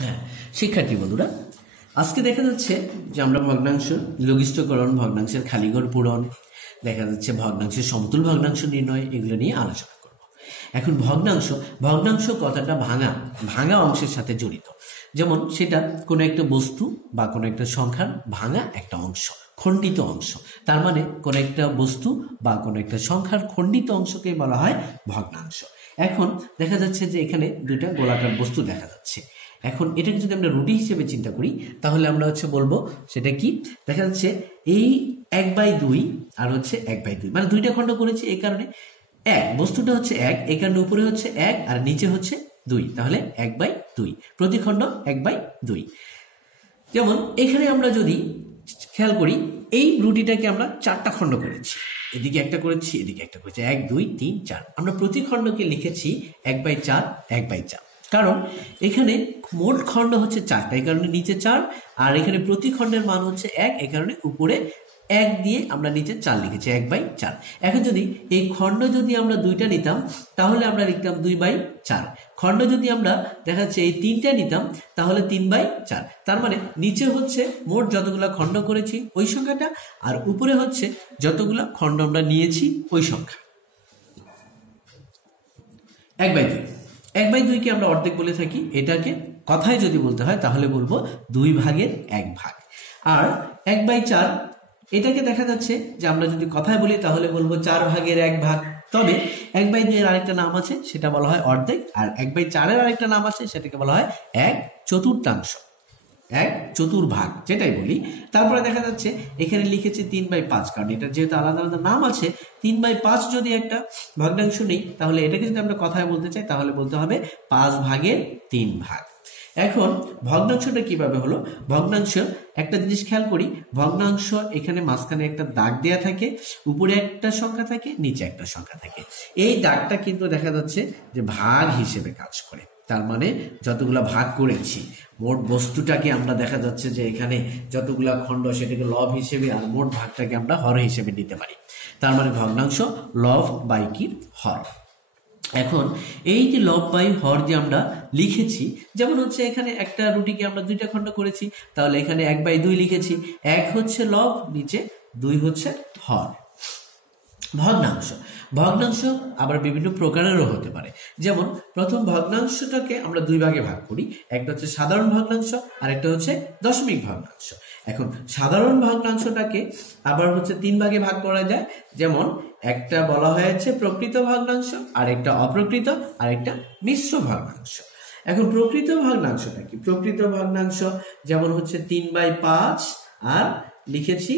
হ্যাঁ, শিক্ষার্থী বন্ধুরা, আজকে দেখা যাচ্ছে যে আমরা ভগ্নাংশ, লঘিষ্ঠকরণ, ভগ্নাংশের খালিঘর পূরণ, দেখা যাচ্ছে ভগ্নাংশের সমতুল ভগ্নাংশ নির্ণয়, এগুলো নিয়ে আলোচনা করব। এখন ভগ্নাংশ, ভগ্নাংশ কথাটা ভাঙা ভাঙা অংশের সাথে জড়িত। যেমন সেটা কোনো একটা বস্তু বা কোনো একটা সংখ্যার ভাঙা একটা অংশ, খণ্ডিত অংশ। তার মানে কোনো একটা বস্তু বা কোনো একটা সংখ্যার খণ্ডিত অংশকে বলা হয় ভগ্নাংশ। এখন দেখা যাচ্ছে যে এখানে দুইটা গোলাকার বস্তু দেখা যাচ্ছে। এখন এটাকে যদি আমরা রুটি হিসেবে চিন্তা করি, তাহলে আমরা বলবো সেটা কি, দেখা যাচ্ছে এই 1/2 আর 1/2, মানে দুইটা খণ্ড করেছি। এই কারণে এক, বস্তুটা 1, এই কারণে উপরে 1 আর নিচে 2, তাহলে 1/2, প্রতি খণ্ড 1/2। যেমন এখানে আমরা যদি খেয়াল করি, এই রুটিটাকে আমরা 4টা খণ্ড করেছি, এদিকে একটা করেছি, এদিকে একটা করেছি, 1 2 3 4। আমরা প্রতি খণ্ডকে লিখেছি 1/4 1/4, কারণ এখানে মোট খণ্ড 4টা, এই কারণে নিচে 4, আর এখানে প্রতি খণ্ডের মান 1, এই কারণে উপরে 1 দিয়ে আমরা নিচে 4 লিখেছি, 1/4। এখন যদি এই খণ্ড যদি আমরা দুইটা নিতাম, তাহলে আমরা লিখতাম 2/4। খণ্ড যদি আমরা দেখা যাচ্ছে এই 3টা নিতাম, তাহলে 3/4। তার মানে নিচে মোট যতগুলা খণ্ড করেছি ওই সংখ্যাটা, আর উপরে যতগুলা খণ্ড আমরা নিয়েছি ওই সংখ্যা। 1/2, 1/2 কে আমরা অর্ধেক বলে থাকি। এটাকে কথায় যদি বলতে হয় তাহলে বলবো 2/1 আর 1/4 এটাকে দেখা যাচ্ছে যে আমরা যদি কথায় বলি তাহলে বলবো 4/1। তবে 1/2 এর আরেকটা নাম আছে, সেটা বলা হয় অর্ধেক, আর 1/4 এর আরেকটা নাম আছে, সেটাকে বলা হয় 1/4, 1/4, যেটাই বলি। তারপরে দেখা যাচ্ছে এখানে লিখেছি 3/5, কারণ এটা যেহেতু আলাদা আলাদা নাম আছে। 3/5 যদি একটা ভগ্নাংশ নেই, তাহলে এটাকে যদি আমরা কথায় বলতে চাই তাহলে বলতে হবে 5/3। এখন ভগ্নাংশটা কিভাবে হলো? ভগ্নাংশ, একটা জিনিস খেয়াল করি, ভগ্নাংশ এখানে মাঝখানে একটা দাগ দেয়া থাকে, উপরে একটা সংখ্যা থাকে, নিচে একটা সংখ্যা থাকে। এই দাগটা কিন্তু দেখা যাচ্ছে যে ভাগ হিসেবে কাজ করে। তার মানে যতগুলা ভাগ করেছি, মোট বস্তুটাকে আমরা দেখা যাচ্ছে যে এখানে যতগুলা খণ্ড সেটাকে লব হিসেবে, আর মোট ভাগটাকে আমরা হর হিসেবে নিতে পারি। তার মানে ভগ্নাংশ লব বাই কি হর। এখন এই যে লব বাই হর যে আমরা লিখেছি, যেমন এখানে একটা রুটিকে আমরা দুইটা খণ্ড করেছি, তাহলে এখানে 1/2 লিখেছি। 1 লব, নিচে 2 হর। ভগ্নাংশ, ভগ্নাংশ আবার বিভিন্ন প্রকারেরও হতে পারে। যেমন প্রথম ভগ্নাংশটাকে আমরা 2 ভাগে ভাগ করি, একটা সাধারণ ভগ্নাংশ আর একটা দশমিক ভগ্নাংশ। এখন সাধারণ ভগ্নাংশটাকে আবার 3 ভাগে ভাগ করা যায়। যেমন একটা বলা হয়েছে প্রকৃত ভগ্নাংশ, আর একটা অপ্রকৃত, আর একটা মিশ্র ভগ্নাংশ। এখন প্রকৃত ভগ্নাংশটা কি? প্রকৃত ভগ্নাংশ যেমন 3/5 আর লিখেছি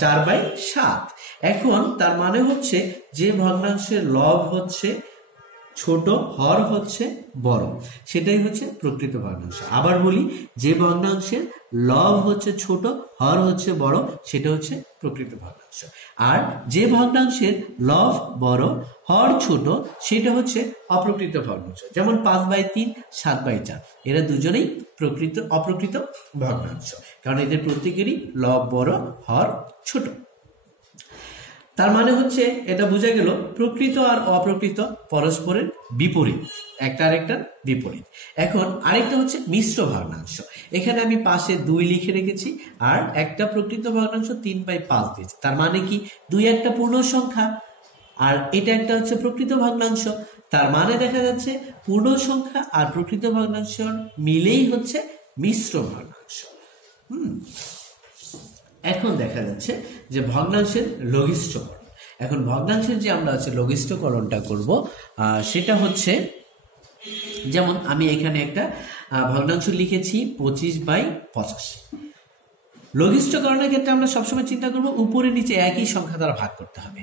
4/7। এখন তার মানে যে ভগ্নাংশের লব ছোট, হর বড়, সেটাই প্রকৃত ভগ্নাংশ। আবার বলি, যে ভগ্নাংশের লব ছোট, হর বড়, সেটা প্রকৃত ভগ্নাংশ। আর যে ভগ্নাংশের লব বড়, হর ছোট, সেটা অপ্রকৃত ভগ্নাংশ। যেমন 5/3 7/4, এরা দুজনেই অপ্রকৃত ভগ্নাংশ, কারণ এদের প্রত্যেকেরই লব বড়, হর ছোট। তার মানে এটা বোঝা গেল প্রকৃত আর অপ্রকৃত পরস্পরের বিপরীত, একটা আরেকটার বিপরীত। এখন আরেকটা মিশ্র ভগ্নাংশ। এখানে আমি পাশে 2 লিখে রেখেছি, আর একটা প্রকৃত ভগ্নাংশ 3/5 দিয়েছি। তার মানে কি, 2 একটা পূর্ণ সংখ্যা, আর এটা একটা প্রকৃত ভগ্নাংশ। তার মানে দেখা যাচ্ছে পূর্ণ সংখ্যা আর প্রকৃত ভগ্নাংশ মিলেই মিশ্র ভগ্নাংশ। এখন দেখা যাচ্ছে যে ভগ্নাংশের লঘিষ্ঠকরণ। এখন ভগ্নাংশের যে আমরা লঘিষ্ঠকরণটা করব, সেটা যেমন আমি এখানে একটা ভগ্নাংশ লিখেছি 25/85। লঘিষ্ঠকরণের ক্ষেত্রে আমরা সবসময় চিন্তা করব উপরে নিচে একই সংখ্যা দ্বারা ভাগ করতে হবে।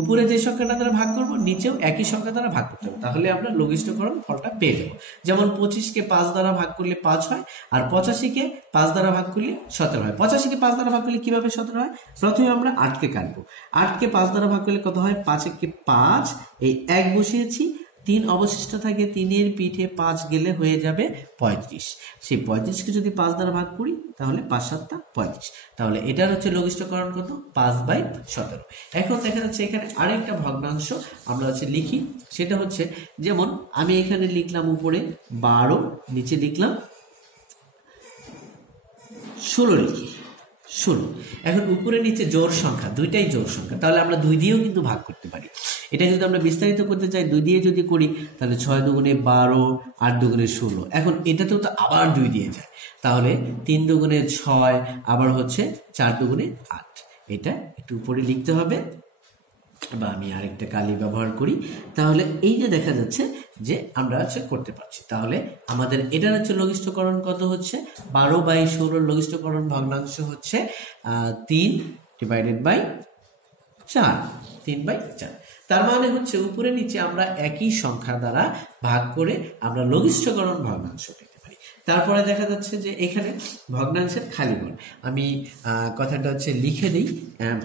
উপরে যে সংখ্যাটা দ্বারা ভাগ করব, নিচেও একই সংখ্যা দ্বারা ভাগ করতে হবে, তাহলে আমরা লঘিষ্ঠকরণ ফলটা পেয়ে যাব। যেমন 25কে 5 দ্বারা ভাগ করলে 5 হয়, আর 85কে 5 দ্বারা ভাগ করলে 17 হয়। 85কে 5 দ্বারা ভাগ করলে কিভাবে 17 হয়? প্রথমে আমরা 8কে কাটবো। 8কে 5 দ্বারা ভাগ করলে কত হয়? 5 × 5, এই 1 বসিয়েছি, 3 অবশিষ্ট থাকে, 3-এর পিঠে 5 গেলে হয়ে যাবে 35। সেই 35কে যদি 5 দ্বারা ভাগ করি, তাহলে 5 × 7 = 35। তাহলে এটার লঘিষ্ঠকরণ কত? 5/17। এখন দেখা যাচ্ছে এখানে আরেকটা ভগ্নাংশ আমরা লিখি, সেটা যেমন আমি এখানে লিখলাম উপরে 12, নিচে লিখলাম 16 লিখি, 16। এখন উপরে নিচে জোড় সংখ্যা, দুইটাই জোড় সংখ্যা, তাহলে আমরা 2 দিয়েও কিন্তু ভাগ করতে পারি। এটা যদি আমরা বিস্তারিত করতে চাই 2 দিয়ে যদি করি তাহলে 6 দুগুণে 12, 8 দুগুণে 16। এখন এটাতেও তো আবার 2 দিয়ে যায়, তাহলে 3 দুগুণে 6, আবার হচ্ছে 4 দুগুণে 8। এটা একটু উপরে লিখতে হবে, বা আমি আরেকটা কালি ব্যবহার করি, তাহলে এই যে দেখা যাচ্ছে যে আমরা হচ্ছে করতে পারছি। তাহলে আমাদের এটার হচ্ছে লঘিষ্ঠকরণ কত হচ্ছে, 12/16 লঘিষ্ঠকরণ ভগ্নাংশ হচ্ছে 3/4, 3/4। তার মানে হচ্ছে উপরে নিচে আমরা একই সংখ্যা দ্বারা ভাগ করে আমরা লঘিষ্ঠকরণ ভগ্নাংশ পেতে পারি। তারপরে দেখা যাচ্ছে যে এখানে ভগ্নাংশের খালিঘর, আমি কথাটা হচ্ছে লিখে দিই,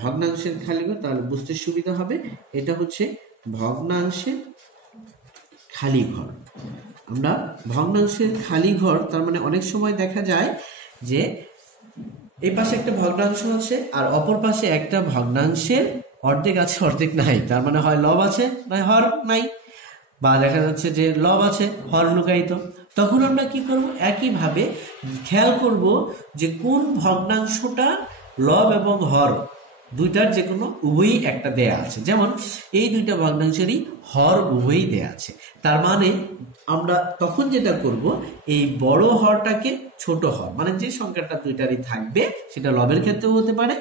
ভগ্নাংশের খালিঘর, তাহলে বুঝতে সুবিধা হবে। এটা হচ্ছে ভগ্নাংশের খালিঘর। আমরা ভগ্নাংশের খালিঘর, তার মানে অনেক সময় দেখা যায় যে এই পাশে একটা ভগ্নাংশ আছে আর অপর পাশে একটা ভগ্নাংশের অর্ধেক আছে অর্ধেক নাই, তার মানে হয় লব আছে না হর নাই, বা দেখা যাচ্ছে যে লব আছে হর লুকায়িত। তখন আমরা কি করব, একইভাবে খেয়াল করব যে কোন ভগ্নাংশটা লব এবং হর দুইটার যে কোনো উভয়ই একটা দেয়া আছে। যেমন এই দুইটা ভগ্নাংশেরই হর উভয়ই দেয়া আছে, তার মানে আমরা তখন যেটা করব, এই বড় হরটাকে ছোট হর, মানে যে সংখ্যাটা দুইটারই থাকবে সেটা লবের ক্ষেত্রেও হতে পারে,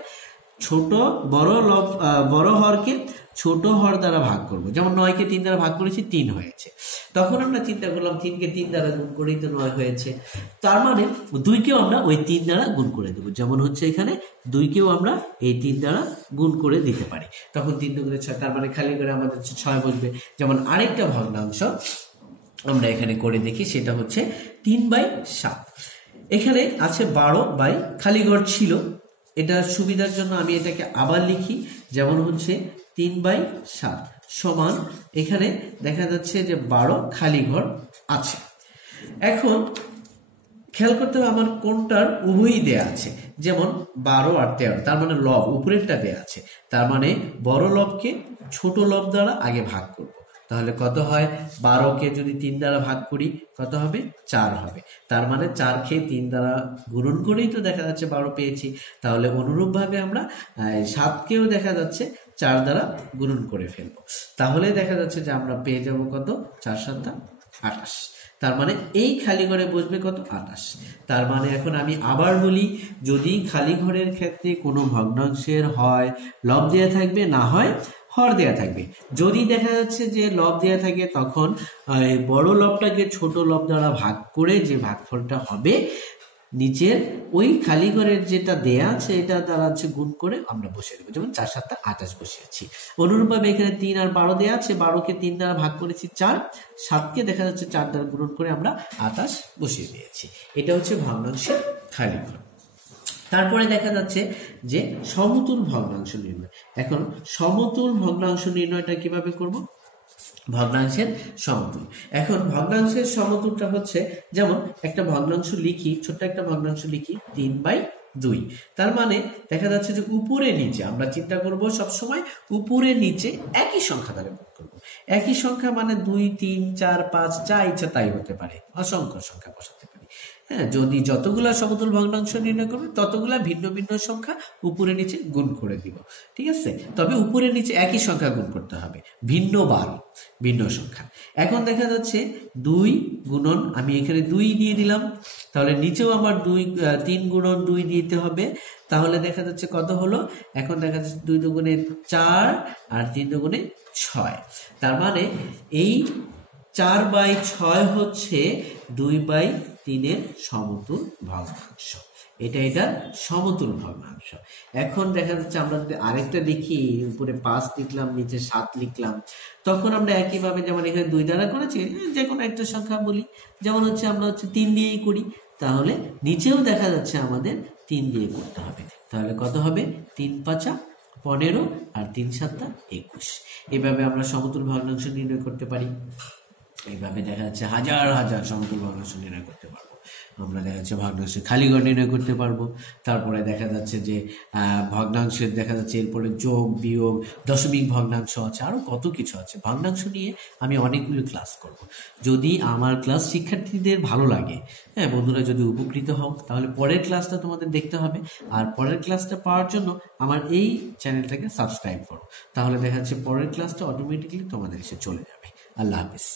বড় হরকে ছোট হর দ্বারা ভাগ করব। যেমন 9কে 3 দ্বারা ভাগ করেছি, 3 হয়েছে। তখন আমরা চিন্তা করলাম 3কে 3 দ্বারা গুণ করেই তো 9 হয়েছে, তার মানে 2কেও আমরা ওই 3 দ্বারা গুণ করে দেবো। যেমন হচ্ছে এখানে 2কেও আমরা এই 3 দ্বারা গুণ করে দিতে পারি, তখন 3 দুগুণে 6, তার মানে খালি করে আমাদের 6 বসবে। যেমন আরেকটা ভগ্নাংশ আমরা এখানে করে দেখি, সেটা হচ্ছে 3/7। এখানে আছে 12 বাই খালিঘর ছিল, এটা সুবিধার জন্য আমি এটাকে আবার লিখি, যেমন হচ্ছে 3/7 সমান, এখানে দেখা যাচ্ছে যে 12 খালি ঘর আছে। এখন খেয়াল করতে হবে আমার কোনটার উভয়ই দেয়া আছে, যেমন 12 আর 13, তার মানে লব উপরেরটা দেয়া আছে, তার মানে বড় লবকে ছোট লব দ্বারা আগে ভাগ করব। তাহলে কত হয়, 12কে যদি 3 দ্বারা ভাগ করি কত হবে, 4 হবে। তার মানে 4কে 3 দ্বারা গুণন করেই তো দেখা যাচ্ছে 12 পেয়েছি। তাহলে অনুরূপ ভাবে আমরা 7কেও দেখা যাচ্ছে 4 দ্বারা গুণন করে ফেলবো, তাহলে দেখা যাচ্ছে যে আমরা পেয়ে যাব কত, 4 × 7 = 28। তার মানে এই খালি ঘরে বসবে কত, 28। তার মানে এখন আমি আবার বলি, যদি খালি ঘরের ক্ষেত্রে কোনো ভগ্নাংশের হয় লব দেয়া থাকবে, না হয় হর দেয়া থাকবে। যদি দেখা যাচ্ছে যে লব দেয়া থাকে, তখন বড় লবটাকে ছোট লব দ্বারা ভাগ করে যে ভাগফলটা হবে নিচের ওই খালি ঘরের যেটা দেয়া আছে এটা দ্বারা হচ্ছে গুণ করে আমরা বসিয়ে দেবো। যেমন 4 × 7 = 28 বসিয়েছি। অনুরূপভাবে এখানে 3 আর 12 দেয়া আছে, 12কে 3 দ্বারা ভাগ করেছি 4, 7কে দেখা যাচ্ছে 4 দ্বারা গুণন করে আমরা 28 বসিয়ে দিয়েছি। এটা হচ্ছে ভগ্নাংশের খালি ঘর। তারপরে দেখা যাচ্ছে যে সমতুল ভগ্নাংশ নির্ণয়। এখন সমতুল ভগ্নাংশ নির্ণয়টা কিভাবে করব, ভগ্নাংশের সমতুল। এখন ভগ্নাংশের সমতুলটা হচ্ছে, যেমন একটা ভগ্নাংশ লিখি, ছোট্ট একটা ভগ্নাংশ লিখি 3/2, তার মানে দেখা যাচ্ছে যে উপরে নিচে আমরা চিন্তা করব সবসময় উপরে নিচে একই সংখ্যা দ্বারা গুণ করব। একই সংখ্যা মানে 2, 3, 4, 5 যা ইচ্ছা তাই হতে পারে, অসংখ্য সংখ্যা বসাতে পারি। হ্যাঁ, যদি যতগুলা সমতুল ভগ্নাংশ নির্ণয় করবে ততগুলা ভিন্ন ভিন্ন সংখ্যা উপরে নিচে গুণ করে দিব, ঠিক আছে। তবে উপরে নিচে একই সংখ্যা গুণ করতে হবে, ভিন্ন বার ভিন্ন সংখ্যা। এখন দেখা যাচ্ছে 2 গুণন, আমি এখানে 2 দিয়ে দিলাম, তাহলে নিচেও আমার 3 গুণন 2 দিতে হবে। তাহলে দেখা যাচ্ছে কত হলো, এখন দেখা যাচ্ছে 2 দুগুণে 4 আর 3 দুগুণে 6। তার মানে এই 4/6 হচ্ছে 2/3 সমতুল ভগ্নাংশ। এটা সমতুল ভগ্নাংশ। এখন দেখা যাচ্ছে আমরা যদি আরেকটা লিখি, উপরে 5 লিখলাম, নিচে 7 লিখলাম, তখন আমরা একইভাবে, যেমন এখানে 2 দ্বারা করেছি, যে কোনো একটা সংখ্যা বলি, যেমন হচ্ছে আমরা 3 দিয়েই করি, তাহলে নিচেও দেখা যাচ্ছে আমাদের 3 দিয়ে করতে হবে। তাহলে কত হবে, 3×5 = 15 আর 3×7 = 21। এভাবে আমরা সমতুল ভগ্নাংশ নির্ণয় করতে পারি। এইভাবে দেখা যাচ্ছে হাজার হাজার সমতুল ভগ্নাংশ নির্ণয় করতে পারবো। আমরা দেখা যাচ্ছে ভগ্নাংশের খালি ঘর নির্ণয় করতে পারবো। তারপরে দেখা যাচ্ছে যে ভগ্নাংশের দেখা যাচ্ছে এরপরে যোগ বিয়োগ, দশমিক ভগ্নাংশ আছে, আরো কত কিছু আছে। ভগ্নাংশ নিয়ে আমি অনেকগুলো ক্লাস করব। যদি আমার ক্লাস শিক্ষার্থীদের ভালো লাগে, হ্যাঁ বন্ধুরা, যদি উপকৃত হও, তাহলে পরের ক্লাসটা তোমাদের দেখতে হবে। আর পরের ক্লাসটা পাওয়ার জন্য আমার এই চ্যানেলটাকে সাবস্ক্রাইব করো, তাহলে দেখা যাচ্ছে পরের ক্লাসটা অটোমেটিক্যালি তোমাদের এসে চলে যাবে। আল্লাহ হাফিজ।